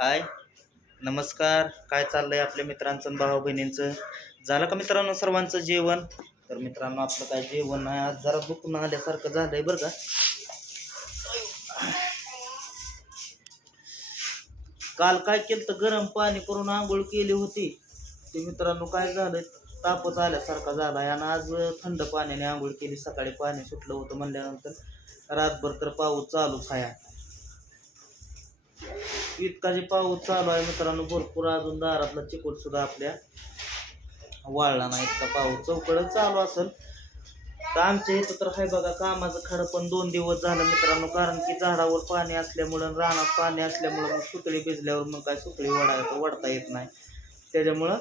हाय. नमस्कार. काय चाललंय आपल्या मित्रांचं आणि भाऊ बहिणींचं? झालं का मित्रांनो सर्वांचं जेवण? तर मित्रांनो आपलं काय जेवण नाही आज जरा दुखून आल्यासारखं झालंय बरं का? काल काय केलं तर गरम पाणी करून आंघोळ केली होती. ते मित्रांनो काय झालं तापच आल्यासारखा झाला आणि आज थंड पाण्याने आंघोळ केली. सकाळी पाणी सुटलं होतं म्हणल्यानंतर रातभर तर पाऊस चालूच आहे इतका जे पाऊस चालू आहे मित्रांनो भरपूर अजून दारातला चिकोट सुद्धा आपल्या वाळला नाही इतका पाऊस. चौकड चालू असेल. तर आमच्या इथं तर आहे बघा कामाचं खडं पण दोन दिवस झालं मित्रांनो कारण की झाडावर पाणी असल्यामुळं रानात पाणी असल्यामुळं मग सुकळी भिजल्यावर मग काय सुकळी वडायला वडता येत नाही. त्याच्यामुळं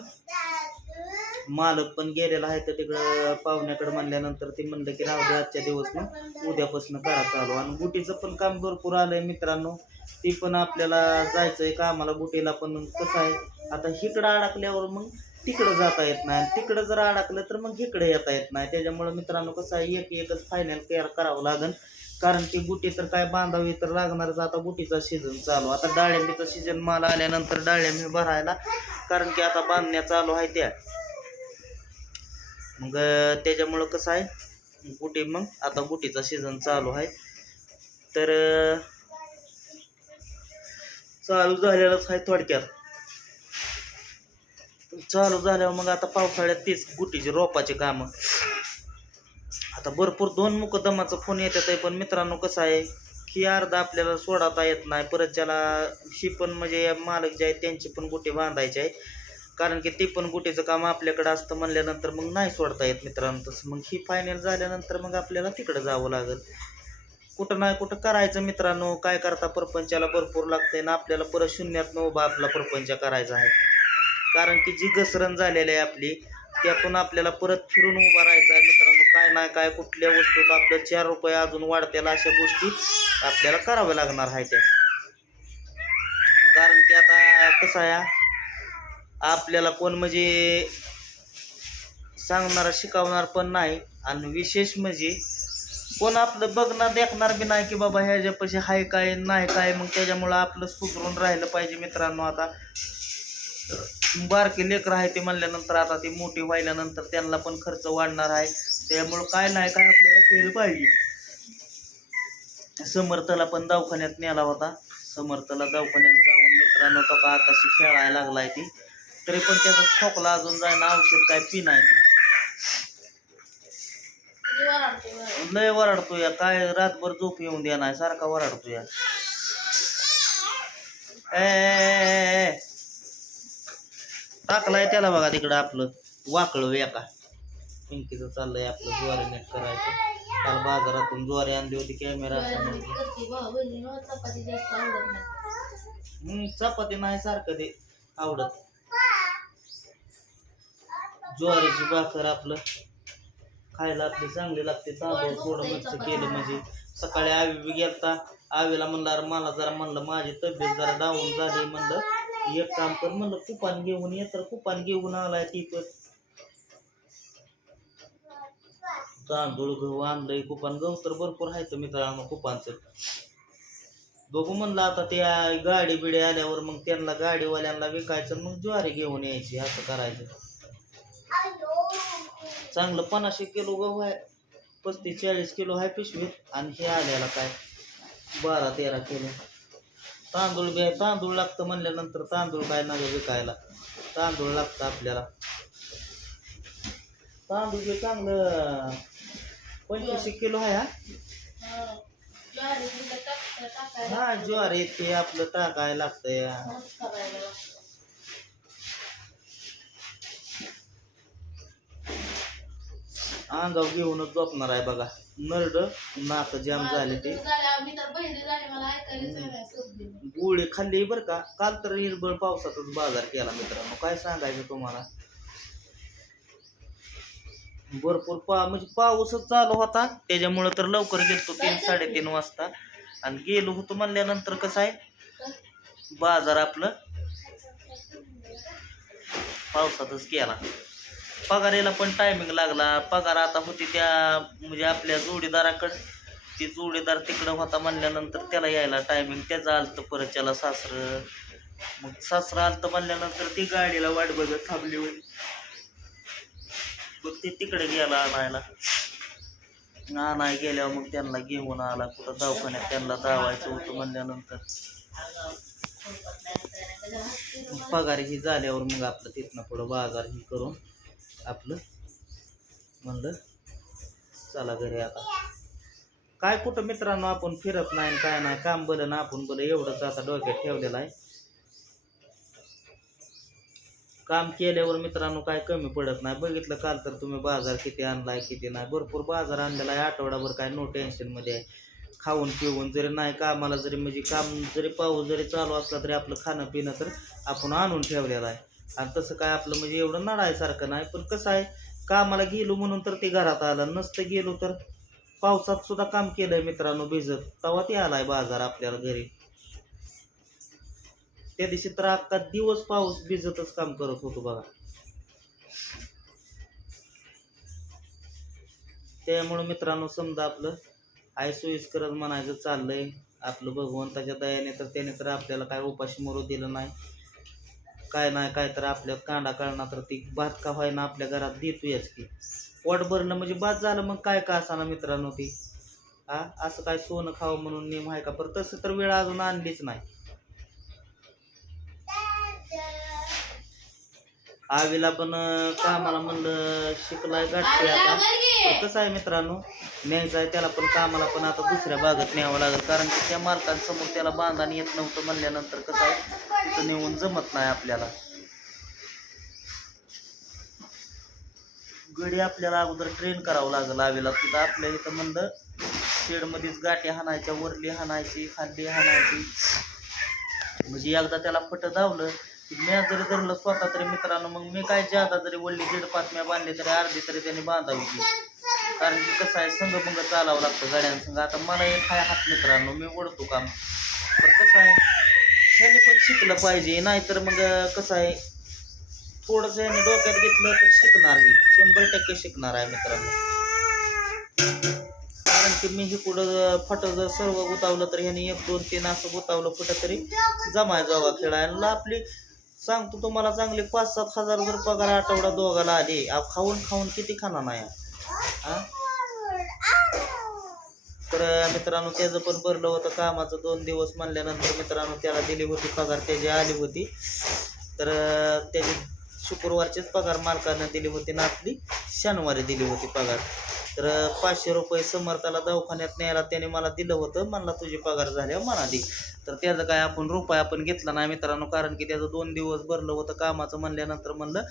मालक पण गेलेला आहे तर तिकडं पाहुण्याकडे म्हणल्यानंतर ते म्हणलं की राहू दे आजच्या दिवस मग उद्यापासून करा चालू. आणि गुटीचं पण काम भरपूर आलंय मित्रांनो. ती पण आपल्याला जायचंय कामाला गुटीला पण कसं आहे आता हिकडं अडकल्यावर मग तिकडं जाता येत नाही. आणि तिकडं जर अडकलं तर मग इकडे येता येत नाही. त्याच्यामुळे मित्रांनो कसं आहे एक एकच फायनल केअर करावं लागेल कारण की गुटी तर काय बांधावी तर लागणारच. आता गुटीचा सीझन चालू. आता डाळिंबीचा सीझन माल आल्यानंतर डाळिंबी भरायला कारण की आता बांधण्या चालू आहे त्या. मग त्याच्यामुळं कसं आहे गुटी मग आता गुटीचा सीझन चालू आहे. तर चालू झालेलंच आहे थोडक्यात. चालू झाल्यावर मग आता पावसाळ्यात तीच गुटीची रोपाची कामं. आता भरपूर दोन मुकदमाचा फोन येतात आहे पण मित्रांनो कसं आहे की अर्धा आपल्याला सोडाता येत नाही. परत ज्याला ही पण म्हणजे मालक जे आहेत त्यांची पण गुटी बांधायची आहे. कारण की ते पण गुटीचं काम आपल्याकडं असतं म्हणल्यानंतर मग नाही सोडता येत मित्रांनो तसं. मग ही फायनल झाल्यानंतर मग आपल्याला तिकडं जावं लागेल. कुठं नाही कुठं करायचं मित्रांनो काय करता परपंचाला भरपूर लागतंय ना आपल्याला परत शून्यात उभा आपला परपंच करायचा आहे. कारण की जी घसरण झालेली आहे आपली त्यातून आपल्याला परत फिरून उभा राहायचं आहे मित्रांनो. काय नाही काय कुठल्या वस्तूत आपल्या चार रुपये अजून वाढत्याला अशा गोष्टी आपल्याला कराव्या लागणार आहे त्या. कारण की आता कसं आहे आपल्याला कोण म्हणजे सांगणारा शिकवणार पण नाही. आणि विशेष म्हणजे कोण आपलं बघणार देखणार बी नाही की बाबा ह्याच्यापाशी हाय काय नाही काय मग त्याच्यामुळं आपलं सुधरून राहिलं पाहिजे मित्रांनो आता. बारके लेकर आहे ते म्हणल्यानंतर आता ते मोठी व्हायल्यानंतर त्यांना पण खर्च वाढणार आहे. त्यामुळं काय नाही काय आपल्याला केलं पाहिजे. समर्थला पण दवाखान्यात नेला होता. समर्थला दवाखान्यात जाऊन मित्रांनो तो का आताशी खेळायला लागलाय ती. तरी पण त्याचा खोकला अजून जायना औषध काय पी आहे ती. लय वराडतो या काय रातभर झोप येऊन द्या नाही सारखा वराडतो या. ए, टाकलाय त्याला बघा तिकडं आपलं वाकळ एका. पिंकीचं चाललंय आपलं ज्वारी नेट करायचं. काल बाजारातून ज्वारी आणली होती कॅमेरा चपाती नाही सारखं ते आवडत. ज्वारीची भाकर आपलं. खायला आपली चांगली लागते. तांदूळ थोडं मिक्स केलं म्हणजे. सकाळी आवी बी गेलता. आवीला म्हणलं अरे मला जरा म्हणलं माझी तब्येत जरा डाऊन झाली. म्हणलं एक काम कर. म्हणलं कुपान घेऊन ये. तर कुपान घेऊन आलाय ती पण तांदूळ गहू आणलंय कुपान गहू तर भरपूर आहे तर मित्रांनो कुपानचं. बघू म्हणलं आता त्या गाडी बिडी आल्यावर मग त्यांना गाडीवाल्यांना विकायचं मग ज्वारी घेऊन यायची असं करायचं. चांगलं पन्नाशे किलो गहू आहे पस्तीस चाळीस किलो आहे पिशवीत. आणि हे आल्याला काय? बारा तेरा किलो. तांदूळ बी आहे. तांदूळ लागतं म्हणल्यानंतर तांदूळ काय नका विकायला. तांदूळ लागतं आपल्याला. तांदूळ बी चांगलं. पंचवीसशे किलो आहे हा? हा ज्वारी ते आपलं टाकायला लागतंय. अंगाव घेऊनच झोपणार आहे बघा. नरड नाक जाम झाले ते. गोळी खाल्ली बरं का? काल तर निर्बळ पावसातच बाजार केला मित्रांनो. काय सांगायचं तुम्हाला? भरपूर पा म्हणजे पाऊसच चालू होता. त्याच्यामुळं तर लवकर गेलतो तीन साडेतीन वाजता. आणि गेलो होतो म्हणल्यानंतर कसं आहे? बाजार आपलं पावसातच केला. पगारीला पण टायमिंग लागला. पगार आता होती त्या म्हणजे आपल्या जोडीदाराकडं ती जोडीदार तिकडं होता म्हणल्यानंतर त्याला यायला टायमिंग त्याचं आलतं परत त्याला सासरं. मग सासरं आलतं म्हणल्यानंतर ती गाडीला वाट बघत थांबली होती. मग ते तिकडे गेला आणायला. आणाय गेल्यावर मग त्यांना घेऊन आला. कुठं दवाखान्यात त्यांना दावायचं होतं म्हणल्यानंतर. पगार ही झाल्यावर मग आपलं तिथनं पुढं बाजार ही करून आपलं म्हणलं चला घरी आता. काय कुठं मित्रांनो आपण फिरत नाही काय नाही काम बरं ना आपण बरं एवढंच आता डोक्यात ठेवलेलं आहे. काम केल्यावर मित्रांनो काय कमी पडत नाही. बघितलं काल तर तुम्ही बाजार किती आणलाय किती नाही. भरपूर बाजार आणलेला आहे आठवडाभर काय नो टेन्शनमध्ये आहे. खाऊन पिऊन जरी नाही कामाला जरी म्हणजे काम जरी पाऊस जरी चालू असला तरी आपलं खाणं पिणं तर आपण आणून ठेवलेलं आहे. आणि तसं काय आपलं म्हणजे एवढं नडायसारखं नाही पण कसं आहे कामाला गेलो म्हणून तर ते घरात आलं नसतं गेलो तर पावसात सुद्धा काम केलंय मित्रांनो भिजत तेव्हा ते आलाय बाजार आपल्याला घरी. त्या दिवशी तर अख्खा दिवस पाऊस भिजतच काम करत होतो बघा. त्यामुळं मित्रांनो समजा आपलं आय करत म्हणायचं चाललंय आपलं भगवंताच्या दयाने तर त्याने तर आपल्याला काय उपाशी मरू दिलं नाही. काय नाही काय तर आपल्या कांदा कळणार तर ती भात का व्हायना आपल्या घरात देतोयच की. पोट भरणं म्हणजे बाद झालं मग काय का असाना मित्रांनो ती? हा असं काय सोनं खावं म्हणून नेम आहे का? पर तसं तर वेळ अजून आणलीच नाही. आवीला पण कामाला म्हणलं शिकलाय गाठते आता. कसं आहे मित्रांनो न्यायचं आहे त्याला पण कामाला पण आता दुसऱ्या भागात न्यावं लागेल. कारण की त्या मालकांसमोर त्याला बांधाने येत नव्हतं म्हणल्यानंतर कसं आहे तिथं नेऊन जमत नाही आपल्याला. गडी आपल्याला अगोदर ट्रेन करावं लागेल आवीला. तिथं आपल्या इथं म्हणलं शेडमध्येच गाठी हाणायच्या वरली हाणायची खाल्ली हाणायची. म्हणजे एकदा त्याला फट धावलं की म्या जरी धरलं स्वतः तरी मित्रांनो मग मी काय ज्यादा जरी वडली दीड पाच म्या बांधली तरी अर्धी तरी त्याने बांधावी ती कारण की कसं आहे संघ चालावं लागतं गाड्यांसंग. आता मला एक काय हात मित्रांनो मी ओढतो काम. पण कसं आहे ह्याने पण शिकलं पाहिजे. नाहीतर मग कसं आहे थोडंसं ह्याने डोक्यात घेतलं तर शिकणार ही शंभर टक्के शिकणार आहे मित्रांनो. कारण की मी हे पुढं फट जर सर्व गुतावलं तर ह्याने एक दोन तीन असं गुतावलं कुठं तरी जमाय जावा खेळायला. आपली सांगतो तुम्हाला चांगले पाच सात हजार जर पगार आठवडा दोघाला आले खाऊन खाऊन किती खाणार नाही हा? तर मित्रांनो त्याचं पण भरलं होतं कामाचं. दोन दिवस म्हणल्यानंतर मित्रांनो त्याला दिली होती पगार त्याची आली होती. तर त्याची शुक्रवारचीच पगार मालकानं दिली होती ना आपली शनिवारी दिली होती पगार. तर पाचशे रुपये समर्थाला दवाखान्यात न्यायला त्याने मला दिलं होतं. म्हणला तुझी पगार झाले म्हणाली दे तर त्याचं काय आपण रुपये आपण घेतला नाही मित्रांनो कारण की त्याचं दोन दिवस भरलं होतं कामाचं म्हणल्यानंतर म्हणलं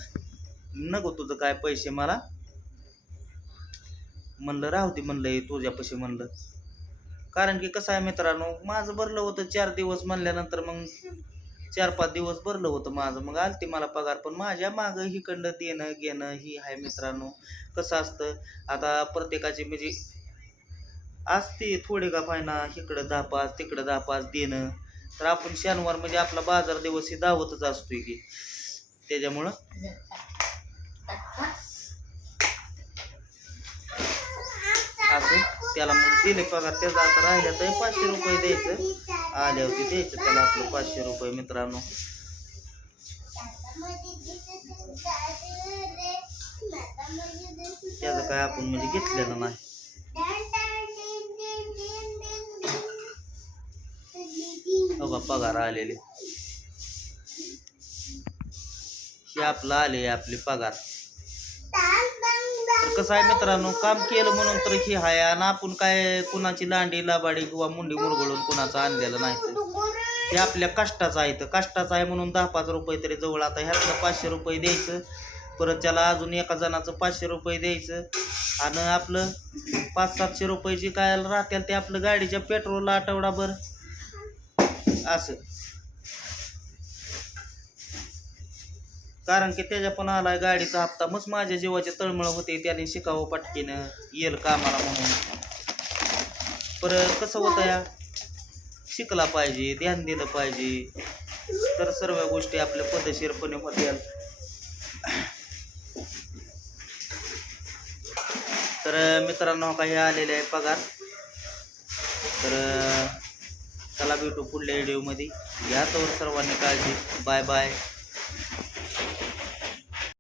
नको तुझं काय पैसे मला. म्हणलं राहू दे म्हणलं हे तुझ्यापाशी म्हणलं. कारण की कसं आहे मित्रांनो माझं भरलं होतं चार दिवस म्हणल्यानंतर मग चार पाच दिवस भरलं होतं माझं. मग आलती मला पगार पण माझ्या मागं हिकडनं देणं घेणं ही आहे मित्रांनो. कसं असतं आता प्रत्येकाची म्हणजे असते थोडे का फायना इकडं दहा पाच तिकडं दहा पाच देणं. तर आपण शनिवार म्हणजे आपला बाजार दिवस ही दावतच असतोय की. त्याच्यामुळं असं. त्याला मग दिले पगार. त्याचा आता राहिल्या तर पाचशे रुपये द्यायचं. आल्यावरती द्यायचं त्याला आपलं पाचशे रुपये मित्रांनो. त्याचं काय आपण म्हणजे घेतलेलं नाही. हो पगार आलेले. हे आपलं आले आपले पगार. कसं आहे मित्रांनो? काम केलं म्हणून तर ही हाय आणि आपण काय कुणाची लांडी लाबाडी किंवा मुंडी मुरगळून कुणाचं आणलेलं नाही. तर. हे आपल्या कष्टाचं आहे तर कष्टाचं आहे म्हणून दहा पाच रुपये तरी जवळ आता ह्यातलं पाचशे रुपये द्यायचं. परत त्याला अजून एका जणाचं पाचशे रुपये द्यायचं. आणि आपलं पाच सातशे रुपये जे काय राहतील ते आपलं गाडीच्या पेट्रोलला आठवडाभर. असं. कारण की त्याच्या पण आलाय गाडीचा हप्ता मग माझ्या जीवाची तळमळ होते त्याने शिकावं पटकीनं येईल कामाला म्हणून. परत कसं होतं या? शिकला पाहिजे ध्यान दिलं पाहिजे. तर सर्व गोष्टी आपल्या पद्धतशीरपणे होतील तर मित्रांनो काही आलेले आहे पगार. तर चला भेटू पुढल्या व्हिडिओमध्ये घ्या तर सर्वांनी काळजी. Bye bye